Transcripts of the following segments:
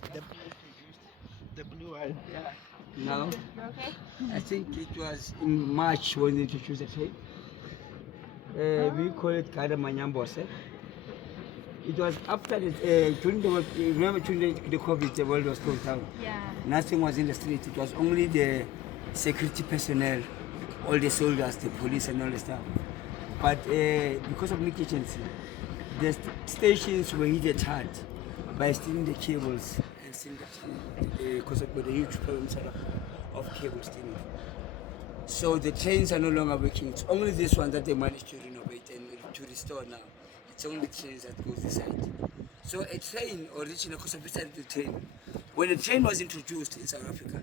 The blue introduced the blue one. Yeah. Now, Okay. I think it was in March when they introduced the train. We call it Kada Manyambose. It was after during the remember during the COVID, the world was closed down. Yeah. Nothing was in the street. It was only the security personnel, all the soldiers, the police, and all the stuff. But because of negligence, the stations were hit hard by stealing the cables and stealing because of the huge problems of cable stealing. So the trains are no longer working. It's only this one that they managed to renovate and to restore now. It's only the trains that goes this side. So a train originally, because of the train, when the train was introduced in South Africa,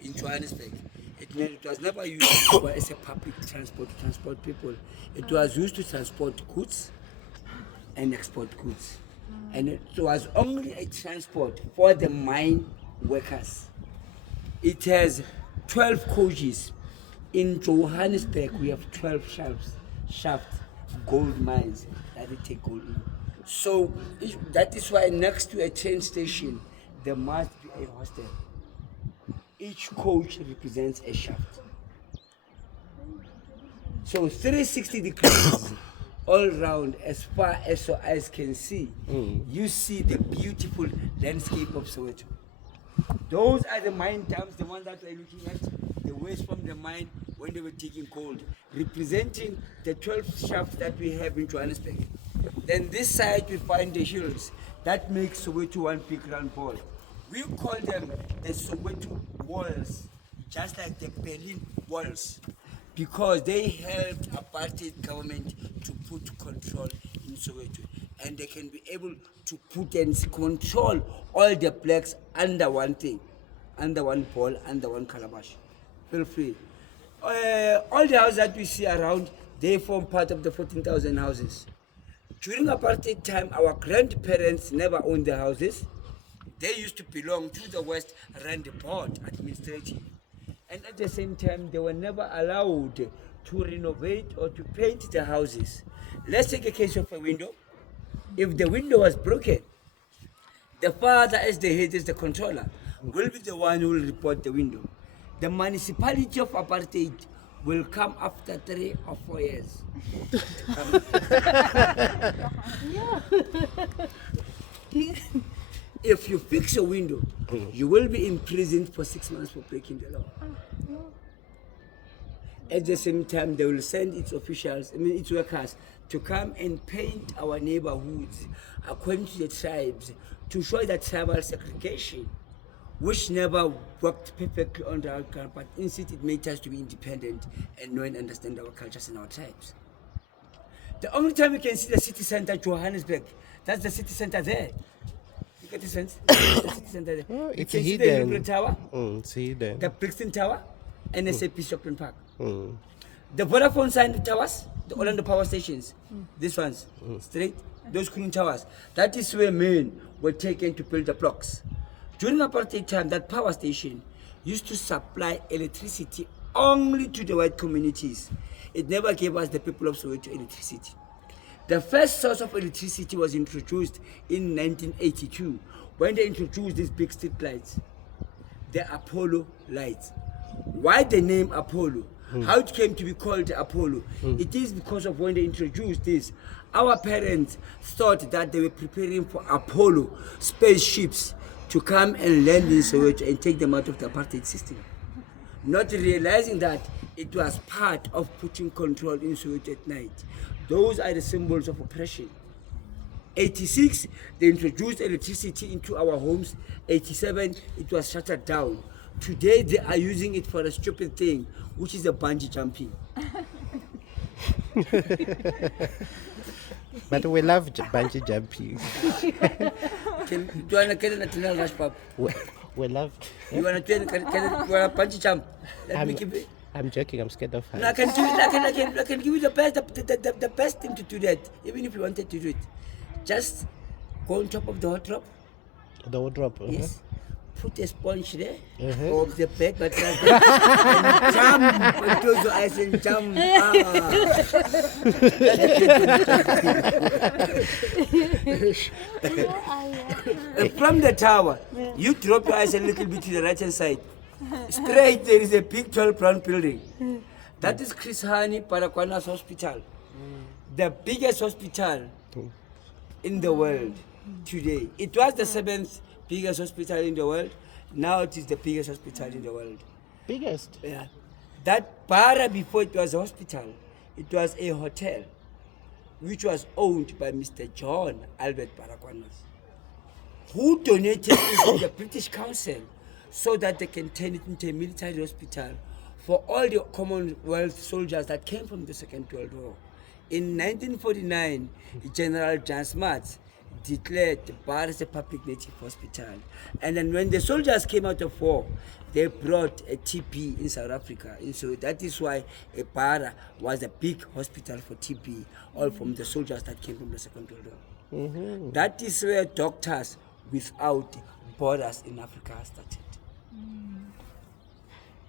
in Johannesburg, it was never used as a public transport to transport people. It was used to transport goods and export goods. And it was only a transport for the mine workers. It has 12 coaches. In Johannesburg, we have 12 shaft gold mines that they take gold in. So that is why next to a train station, there must be a hostel. Each coach represents a shaft. So 360 degrees all round, as far as your eyes can see, you see the beautiful landscape of Soweto. Those are the mine dumps, the ones that we're looking at, the waste from the mine when they were digging gold, representing the 12 shafts that we have in Johannesburg. Then this side we find the hills that make Soweto one big round ball. We call them the Soweto walls, just like the Berlin walls, because they helped apartheid government to put control in Soweto, and they can be able to put and control all the blacks under one thing, under one ball, under one calabash. Feel free. All the houses that we see around, they form part of the 14,000 houses. During apartheid time, our grandparents never owned the houses. They used to belong to the West Rand Board administrative. And at the same time, they were never allowed to renovate or to paint the houses. Let's take a case of a window. If the window was broken, the father, as the head, as the controller, will be the one who will report the window. The municipality of apartheid will come after 3 or 4 years. If you fix a window, you will be imprisoned for 6 months for breaking the law. At the same time, they will send its officials, its workers, to come and paint our neighborhoods according to the tribes to show that tribal segregation, which never worked perfectly on our culture, but instead it made us to be independent and know and understand our cultures and our tribes. The only time you can see the city center, Johannesburg, that's the city center there. You get the sense? The city center there. Oh, You it's can see the hidden. Liberty Tower, It's hidden. the Brixton Tower, and SAP Shopping Park. Mm. The Vodafone sign towers, the Orlando power stations, these ones, straight, those cooling towers, that is where men were taken to build the blocks. During apartheid time, that power station used to supply electricity only to the white communities. It never gave us, the people of Soweto, electricity. The first source of electricity was introduced in 1982 when they introduced these big street lights, the Apollo lights. Why the name Apollo? How it came to be called Apollo? It is because of when they introduced this, our parents thought that they were preparing for Apollo spaceships to come and land in Soweto and take them out of the apartheid system, not realizing that it was part of putting control in Soweto at night. Those are the symbols of oppression. 86, they introduced electricity into our homes. 87, it was shut down. Today, they are using it for a stupid thing, which is a bungee jumping. But we love bungee jumping. Do you want to get an national rush, Pap? We love. You want to bungee jump? Let me give it. I'm joking. I'm scared of No, heights. I can give you the best, the best thing to do that, even if you wanted to do it. Just go on top of the hot drop. The wardrobe. Yes. put a sponge there, or the back, but and jump, close your eyes and jump. And from the tower, you drop your eyes a little bit to the right hand side. Straight, there is a big tall brown building. That is Chris Hani Baragwanath Hospital, the biggest hospital in the world today. It was the 7th biggest hospital in the world. Now it is the biggest hospital in the world. Biggest. Yeah. That Bara, before it was a hospital, it was a hotel, which was owned by Mr. John Albert Baragwanath, who donated it to the British Council so that they can turn it into a military hospital for all the Commonwealth soldiers that came from the Second World War. In 1949, General Jan Smuts declared the Bara as a public native hospital. And then when the soldiers came out of war, they brought a TB in South Africa. And so that is why a Bara was a big hospital for TB, all from the soldiers that came from the Second World War. That is where Doctors Without Borders in Africa started.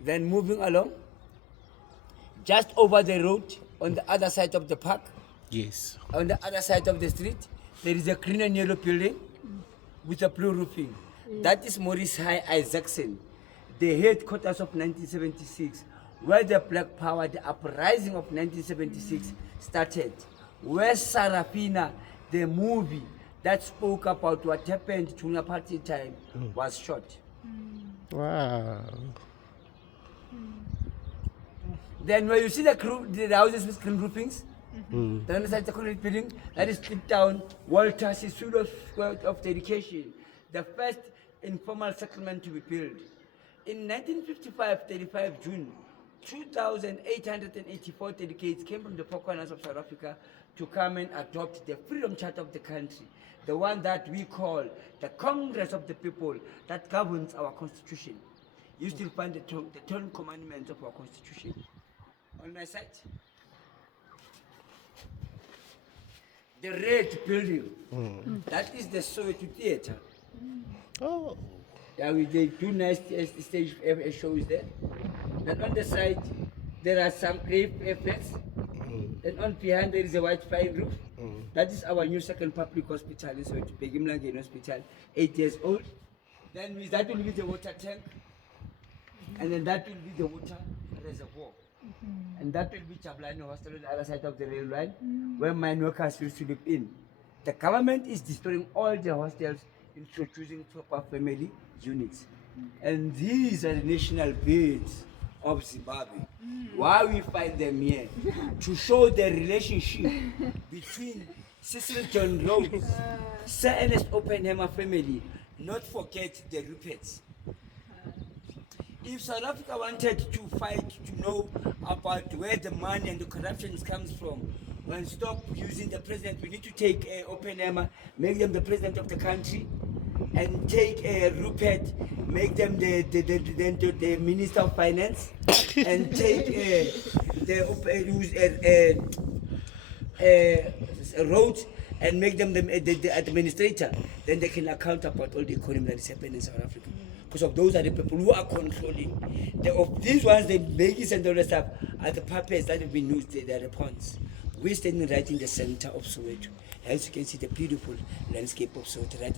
Then moving along, just over the road, on the other side of the park, Yes. on the other side of the street, there is a green and yellow building with a blue roofing. That is Maurice High Isaacson, the headquarters of 1976, where the Black Power, the uprising of 1976 started, where Sarafina, the movie that spoke about what happened during apartheid time, was shot. Wow. Then where you see the houses with green roofings, the other side of the concrete building, that is stripped down, Walter Sisulu Square of Dedication, the first informal settlement to be built. In 1955, 35 June, 2,884 delegates came from the four corners of South Africa to come and adopt the Freedom Charter of the country, the one that we call the Congress of the People that governs our constitution. You still find the 10 commandments of our constitution on my side. The red building, that is the Soweto Theatre. Oh. Yeah, they do nice stage shows there. Then on the side, there are some grave flats. Then on behind there is a white pine roof. That is our new second public hospital in Soweto, Begimlangen Hospital, 8 years old. Then that will be the water tank. And then that will be the water reservoir. And that will be Chablani Hostel on the other side of the rail line, where mine workers used to live in. The government is destroying all the hostels, introducing proper family units. And these are the national birds of Zimbabwe. Why we find them here? To show the relationship between Cecil John Rhodes, Sir Ernest Oppenheimer family, not forget the Ruperts. If South Africa wanted to fight to know about where the money and the corruption comes from, and stop using the president, we need to take Oppenheimer, make them the president of the country, and take Rupert, make them the minister of finance, and take Rhodes and make them the administrator. Then they can account about all the economy that is happening in South Africa. Because of those are the people who are controlling. Of these ones, the babies and all the stuff, are the puppets that have been used, they are the pawns. We're standing right in the center of Soweto. As you can see, the beautiful landscape of Soweto right